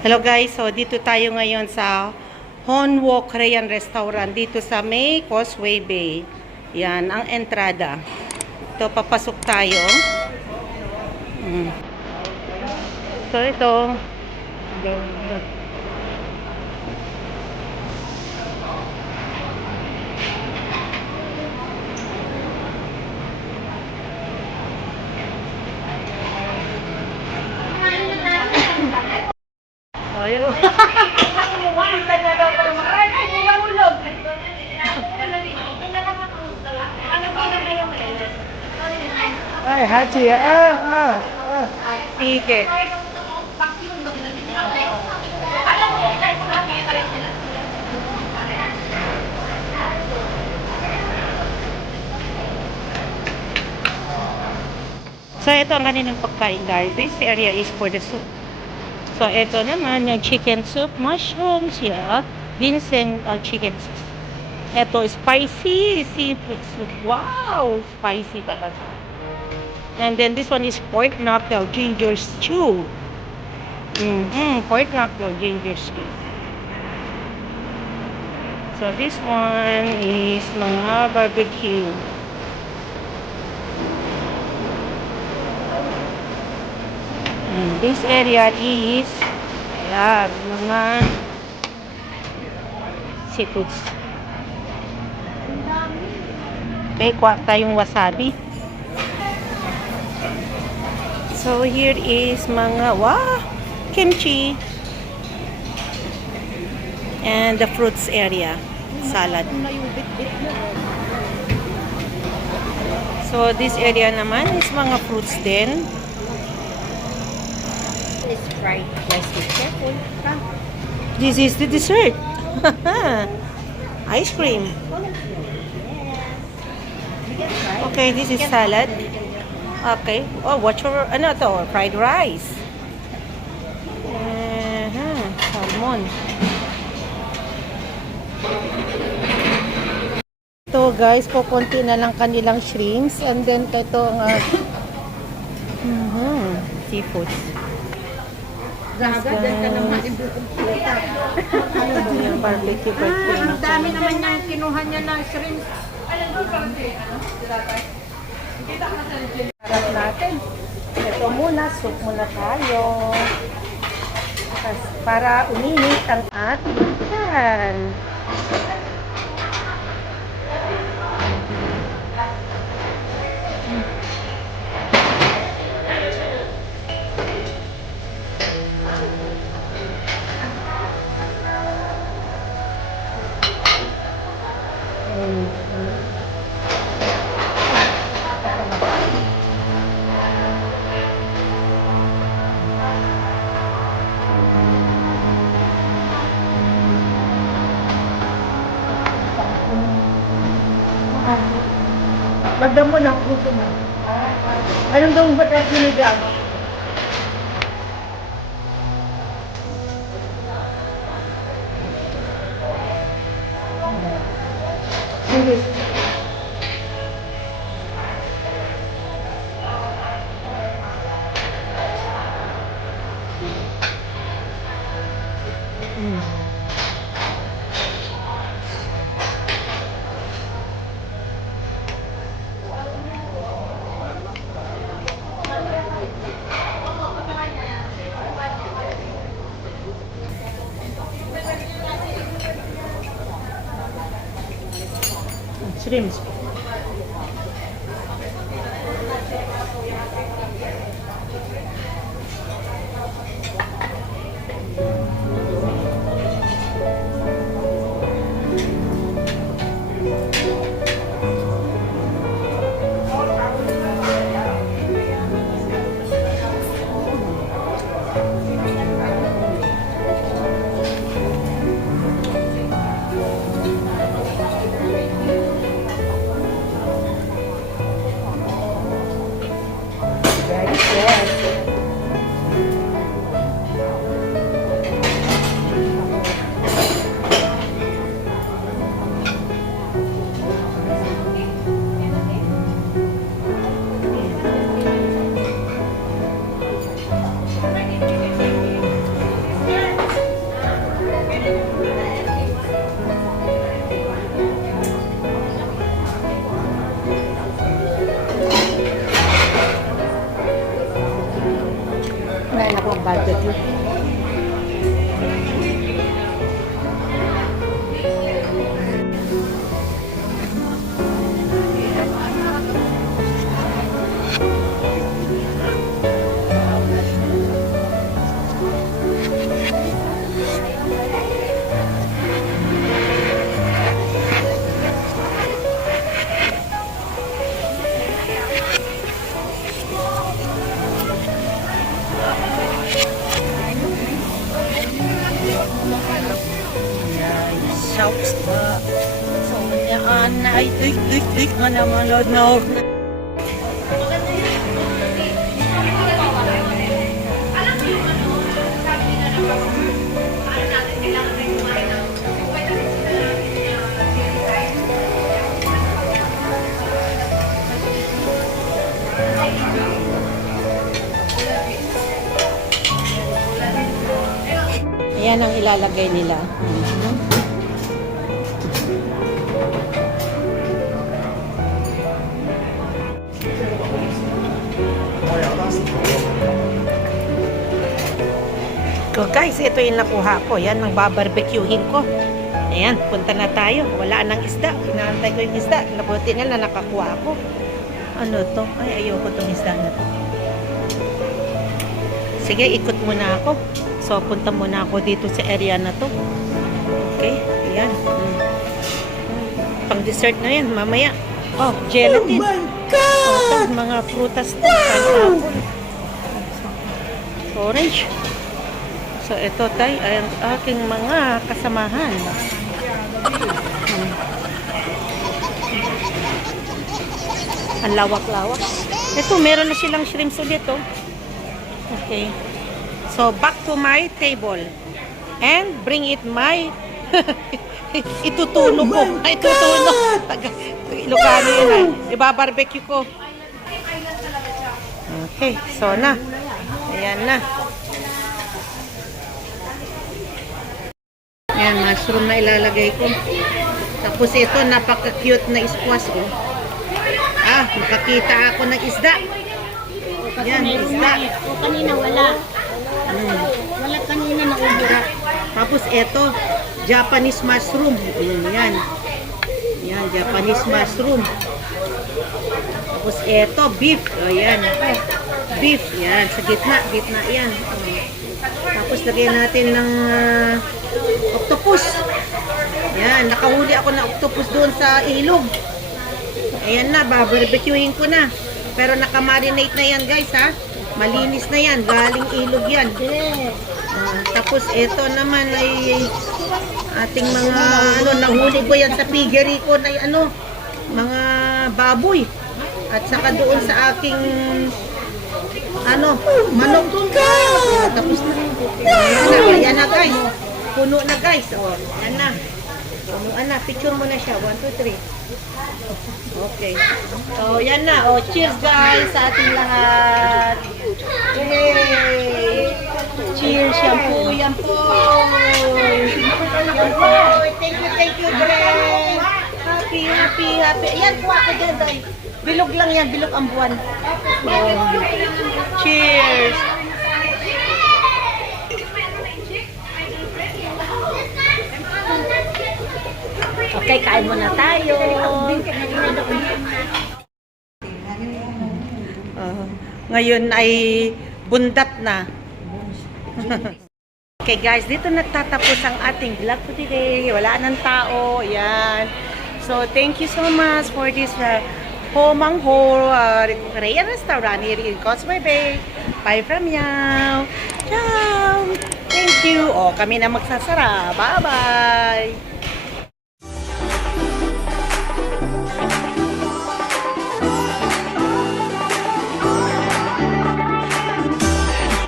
Hello guys, so dito tayo ngayon sa Honwo Korean Restaurant dito sa May Causeway Bay. Yan ang entrada. Ito, papasok tayo. So ito. Ayun. Ay, Haji, Sige. So ito ang kanilang pagkain guys. This area is for the soup. So ito naman yung chicken soup, mushrooms, yeah. Ginseng chicken soup. Ito spicy seafood soup. Wow, spicy talaga. And then this one is pork knuckle ginger stew. Pork knuckle ginger stew. So this one is mga barbecue. And this area is ayan, mga seafoods. Okay, kuha tayong wasabi. So here is mga kimchi. And the fruits area, salad. So this area naman is mga fruits din. It's fried rice with careful. This is the dessert. Ice cream. Okay, this is salad. Okay. Oh, what's your, ano to? Fried rice. Salmon. Ito guys, kukunti na lang kanilang shrimps. And then ito ang seafood. Gaga, dyan ka naman ibukong puta. Yung barbecue. Ang dami naman niya yung kinuha niya na shrimps. Harap natin. Ito muna, soup muna tayo. Para uminit ang ating pan. Magdam mo na puso mo. Anong gawin ba tayo sinigang? Hindi. Shrimps. Kumain ako ang barbecue. Shouts ba? So, yan ay ik nga naman, Lord, no. Ayan ang ilalagay nila. So guys, ito yung nakuha ko. Yan, ang babarbecuehin ko. Ayan, punta na tayo. Wala nang isda. Inaantay ko yung isda. Nabuti nga na nakakuha ako. Ano to? Ay, ayoko tong isda na to. Sige, ikot muna ako. So, punta muna ako dito sa area na to. Okay, ayan. Pang dessert na yan, mamaya. Oh, gelatin. Oh my God! Mga prutas to. Pineapple. Orange. So, ito tayo ay ang aking mga kasamahan. Ang lawak-lawak. Ito, meron na silang shrimps ulit, oh. Okay. So, back to my table. And bring it my... itutuno ko. Ay, itutuno. Ilocano yun ay. Ibabarbecue ko. Okay. So, na. Ayan na. Ayan, mushroom na ilalagay ko. Tapos ito, napaka-cute na squash, oh. Ah, makakita ako ng isda. Yan, isda. O kanina wala. Wala kanina na ubura. Tapos ito, Japanese mushroom. Yan. Yan, Japanese mushroom. Tapos ito, beef. O, yan. Beef. Yan, sa gitna. Gitna yan. Tapos lagyan natin ng octopus. Yan, nakahuli ako ng octopus doon sa ilog. Ayan na, babarbecuehin ko na. Pero nakamarinate na yan, guys, ha? Malinis na yan. Galing ilog yan. Tapos ito naman ay ating mga nahuli ko yan sa piggery ko na mga baboy. At saka doon sa aking manok. Tapos ayan na, guys. Puno na, guys. Oh, yan na. Punuan na. Picture mo na siya. 1, 2, 3. Okay. So, yan na. Oh, cheers, guys, sa ating lahat. Yay! Cheers. Yan po. Yan po. Yan po. Thank you, Glenn. Happy. Ayan po ako dyan, Day. Bilog lang yan. Bilog ang buwan. Oh. Cheers. Okay, kain muna tayo. Ngayon ay bundat na. Okay guys, dito nagtatapos ang ating vlog for today. Wala nang tao. Yan. So, thank you so much for this Homang Ho Korean restaurant here in Causeway Bay. Bye from Yao. Ciao. Thank you. O, kami na magsasara. Bye-bye.